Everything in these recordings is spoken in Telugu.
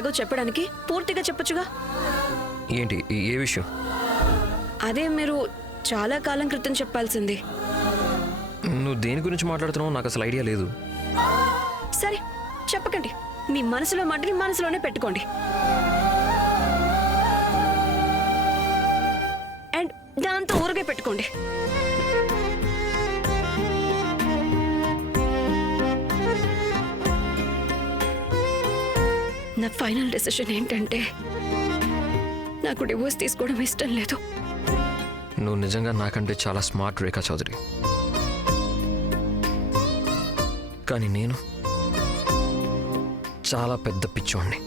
రాఘవ్ చెప్పడానికి పూర్తిగా చెప్పొచ్చుగా. ఏంటి ఏ విషయం? అదే మీరు చాలా కాలం క్రితం చెప్పాల్సింది. నువ్వు దేని గురించి మాట్లాడుతున్నావు నాకు అసలు ఐడియా లేదు. సరే చెప్పకండి, మీ మనసులో మాటని మనసులోనే పెట్టుకోండి. అండ్ దాంతో ఊరగా పెట్టుకోండి. నా ఫైనల్ డెసిషన్ ఏంటంటే నాకు డివోర్స్ తీసుకోవడం ఇష్టం లేదు. నువ్వు నిజంగా నాకంటే చాలా స్మార్ట్ రేఖా చౌదరి, కానీ నేను చాలా పెద్ద పిచ్చోడిని.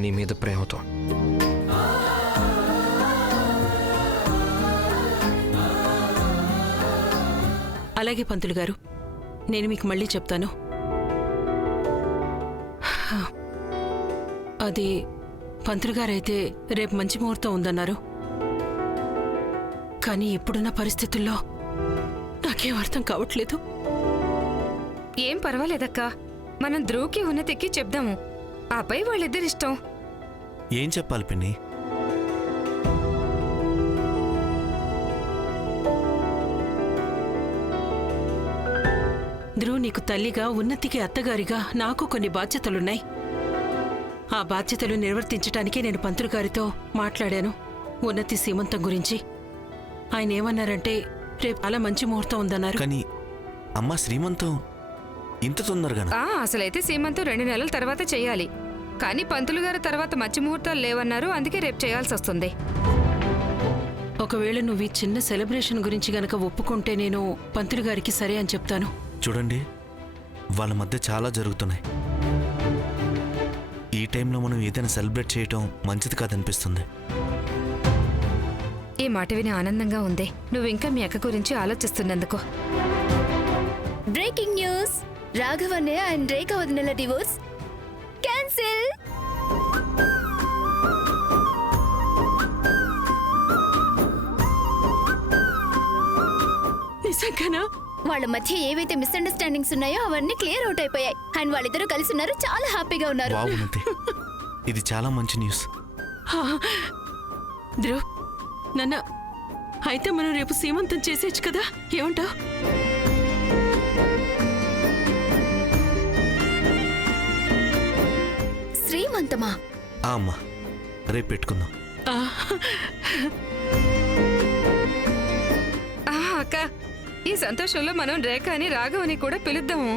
నీ మీద ప్రేమతో. అలాగే పంతులు గారు, నేను మీకు మళ్ళీ చెప్తాను. అది పంతులు గారైతే రేపు మంచి ముహూర్తం ఉందన్నారు, కానీ ఇప్పుడున్న పరిస్థితుల్లో నాకేం అర్థం కావట్లేదు. ఏం పర్వాలేదక్కా, మనం ధ్రువుకి ఉన్నతికి చెప్దాము. ఆపై వాళ్ళిద్దరిష్టం. ఏం చెప్పాలి పిన్ని? ధ్రువ్, నీకు తల్లిగా, ఉన్నతికి అత్తగారిగా నాకు కొన్ని బాధ్యతలున్నాయి. ఆ బాధ్యతలు నిర్వర్తించడానికే నేను పంతులు గారితో మాట్లాడాను ఉన్నతి సీమంతం గురించి. ఆయన ఏమన్నారంటే రేపు చాలా మంచి ముహూర్తం ఉందన్నారు. కానీ అమ్మ, శ్రీమంతం ఇంత తొందరగా? అసలైతే సీమంతం 2 నెలల తర్వాత చెయ్యాలి, కానీ పంతులు గారు తర్వాత మంచి ముహూర్తాలు లేవన్నారు. అందుకే రేపు చేయాల్సి వస్తుంది. ఒకవేళ నువ్వు ఈ చిన్న సెలబ్రేషన్ గురించి గనక ఒప్పుకుంటే నేను పంతులు గారికి సరే అని చెప్తాను. చూడండి, వాళ్ళ మధ్య చాలా జరుగుతున్నాయి. ఈ టైంలో మనం ఏదైనా సెలబ్రేట్ చేయటం మంచిది కాదనిపిస్తుంది. ఈ మాట విని ఆనందంగా ఉంది. నువ్వు ఇంకా మీ అక్క గురించి ఆలోచిస్తున్నందుకు. Breaking news! రాఘవన్నయ్య అండ్ రేఖ వదినల డివోర్స్ క్యాన్సిల్. నిజంగానా? వాళ్ళ మధ్య ఏవైతే మిస్అండర్స్టాండింగ్స్ ఉన్నాయో అవన్నీ క్లియర్ అవుట్ అయిపోయాయి. అండ్ వాళ్ళిద్దరూ కలిసి ఉన్నారు, చాలా హ్యాపీగా ఉన్నారు. బాగుంది, ఇది చాలా మంచి న్యూస్. ధ్రువ్, నాన్న, అయితే మనం రేపు సీమంతం చేసేయచ్చు కదా, ఏమంటావ్? శ్రీమంతమా? అమ్మా, రేపు పెట్టుకుందాం. అక్క, ఈ సంతోషంలో మనం రేఖ అని రాఘవని కూడా పిలుద్దాము.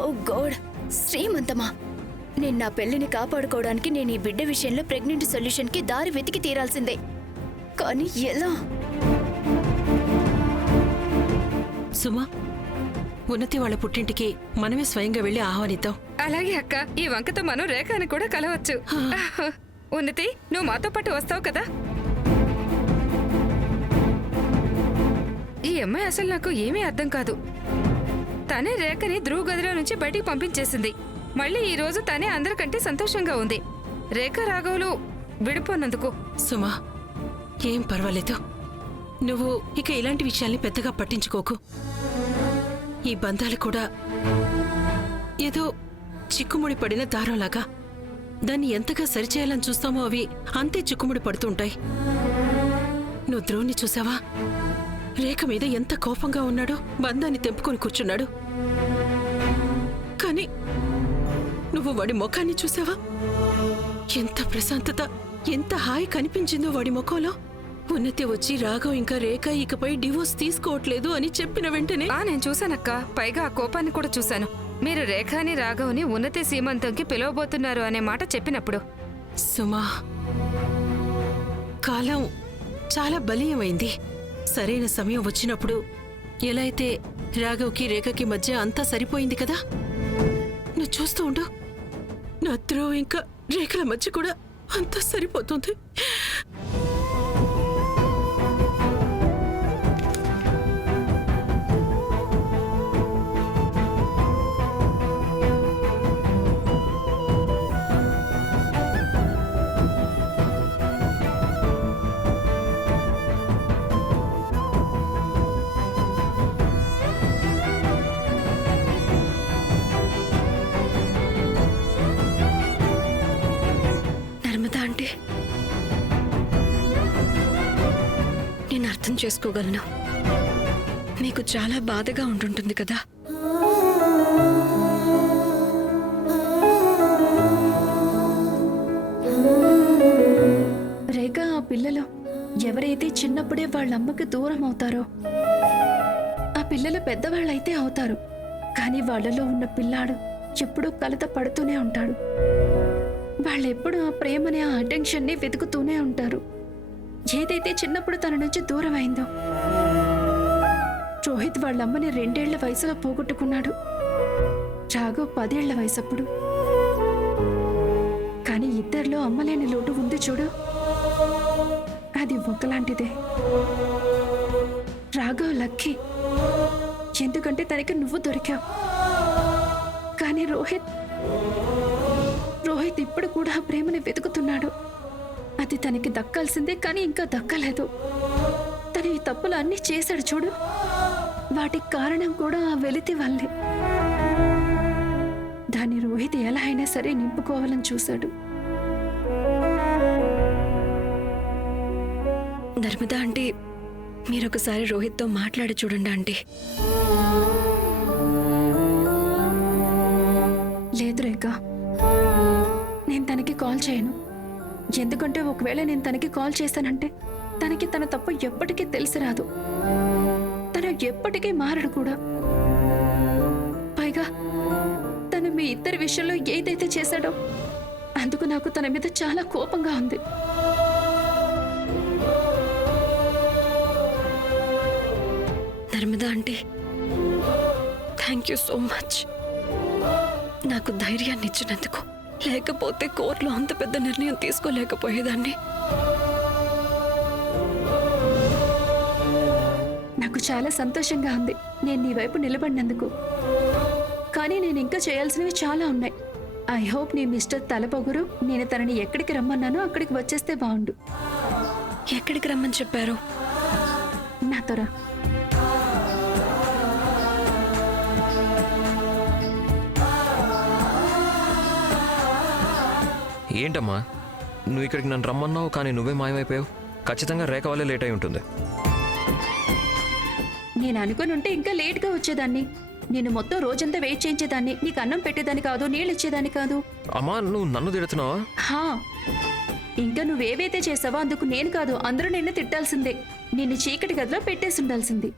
ఓ గాడ్, శ్రీమంతమా! నేను నా పెళ్లిని కాపాడుకోవడానికి నేను ఈ బిడ్డ విషయంలో ప్రెగ్నెంట్ సొల్యూషన్ కి దారి వెతికి తీరాల్సిందే. కానీ ఎలా? సుమా, ఉన్నతి వాళ్ళ పుట్టింటికి మనమే స్వయంగా వెళ్ళి ఆహ్వానిద్దాం. అలాగే అక్క, ఈ వంకతో మనం రేఖని కూడా కలవచ్చు. ఉన్నతి, నువ్వు మాతో పాటు వస్తావు కదా? ఈ అమ్మాయి అసలు నాకు ఏమీ అర్థం కాదు. తనే రేఖని ధ్రువ్ గదిలో నుంచి బయటికి పంపించేసింది. మళ్ళీ ఈ రోజు తనే అందరికంటే సంతోషంగా ఉంది. రేఖ రాఘవులు విడిపోయినందుకు. సుమా, ఏం పర్వాలేదు. నువ్వు ఇక ఇలాంటి విషయాల్ని పెద్దగా పట్టించుకోకు. ఈ బంధాలు కూడా ఏదో చిక్కుముడి పడిన దారంలాగా. దాన్ని ఎంతగా సరిచేయాలని చూస్తామో అవి అంతే చిక్కుముడి పడుతుంటాయి. నువ్వు ధ్రువుని చూసావా? రేఖ మీద ఎంత కోపంగా ఉన్నాడో, బంధాన్ని తెంపుకొని కూర్చున్నాడు. కానీ నువ్వు వాడి ముఖాన్ని చూసావా? ఎంత ప్రశాంతత, ఎంత హాయి కనిపించిందో వాడి ముఖంలో. ఉన్నతి వచ్చి రాఘవ్ ఇంకా రేఖ ఇకపై డివోర్స్ తీసుకోవట్లేదు అని చెప్పిన వెంటనే నేను చూశానక్క. పైగా ఆ కోపాన్ని కూడా చూశాను. మీరు రేఖని రాఘవ్ని ఉన్నతి సీమంతంకి పిలవబోతున్నారు అనే మాట చెప్పినప్పుడు. సుమా, కాలం చాలా బలీయమైంది. సరైన సమయం వచ్చినప్పుడు ఎలా అయితే రాఘవ్కి రేఖకి మధ్య అంతా సరిపోయింది కదా, నువ్వు చూస్తూ ఉండు. నా ధ్రువ్ ఇంకా రేఖల మధ్య కూడా అంతా సరిపోతుంది. చేసుకోగలను. మీకు చాలా బాధగా ఉంటుంటుంది కదా. రేఖ, ఆ పిల్లలు ఎవరైతే చిన్నప్పుడే వాళ్ళ అమ్మకి దూరం అవుతారో ఆ పిల్లలు పెద్దవాళ్ళైతే అవుతారు. కానీ వాళ్ళలో ఉన్న పిల్లాడు ఎప్పుడూ కలత పడుతూనే ఉంటాడు. వాళ్ళెప్పుడు ఆ ప్రేమని, ఆ అటెన్షన్ని వెతుకుతూనే ఉంటారు. ఏదైతే చిన్నప్పుడు తన నుంచి దూరం అయిందో. రోహిత్ వాళ్ళమ్మని 2 ఏళ్ల వయసులో పోగొట్టుకున్నాడు. రాఘవ్ 10 ఏళ్ల వయసప్పుడు. కానీ ఇద్దరిలో అమ్మలేని లోటు ఉంది చూడు, అది ఒకలాంటిదే. రాఘవ్ లక్కీ, ఎందుకంటే తనకి నువ్వు దొరికావు. కానీ రోహిత్ ఇప్పుడు కూడా ఆ ప్రేమని వెతుకుతున్నాడు. అది తనకి దక్కాల్సిందే, కానీ ఇంకా దక్కలేదు. తను ఈ తప్పులు అన్నీ చేశాడు చూడు, వాటికి కారణం కూడా ఆ వెలితి వల్లే. దాన్ని రోహిత్ ఎలా అయినా సరే నింపుకోవాలని చూశాడు. నర్మదా ఆంటీ, మీరొకసారి రోహిత్తో మాట్లాడి చూడండి ఆంటీ. లేదు రేఖ, నేను తనకి కాల్ చేయను. ఎందుకంటే ఒకవేళ నేను తనకి కాల్ చేశానంటే తనకి తన తప్పు ఎప్పటికీ తెలిసి రాదు. తను ఎప్పటికీ మారడు కూడా. పైగా తను మీ ఇద్దరి విషయంలో ఏదైతే చేశాడో అందుకు నాకు తన మీద చాలా కోపంగా ఉంది. Narmada aunty, thank you so much. నాకు ధైర్యాన్ని ఇచ్చినందుకు. లేకపోతే కోర్టులో అంత పెద్ద నిర్ణయం తీసుకోలేకపోయేదాన్ని. నాకు చాలా సంతోషంగా ఉంది నేను నీ వైపు నిలబడినందుకు. కానీ నేను ఇంకా చేయాల్సినవి చాలా ఉన్నాయి. ఐ హోప్ నీ మిస్టర్ తలపొగురు నేను తనని ఎక్కడికి రమ్మన్నానో అక్కడికి వచ్చేస్తే బాగుండు. ఎక్కడికి రమ్మని చెప్పారు? నాతో రా. ఏంటమ్మా, నువ్వు ఇక్కడికి నన్ను రమ్మన్నావు కానీ నువ్వే మాయమైపోయావు. ఖచ్చితంగా రేఖ వల్లే లేట్ అయి ఉంటుంది. నేను అనుకుని ఉంటే ఇంకా లేట్గా వచ్చేదాన్ని. నేను మొత్తం రోజంతా వెయిట్ చేయించేదాన్ని. నీకు అన్నం పెట్టేదాన్ని కాదు, నీళ్ళు ఇచ్చేదాన్ని కాదు. అమ్మా, నువ్వు నన్ను తిడుతున్నావా? హా, ఇంకా నువ్వేవైతే చేసావో అందుకు నేను కాదు, అందరూ నిన్ను తిట్టాల్సిందే. నిన్ను చీకటి గదిలో పెట్టేసి ఉండాల్సింది.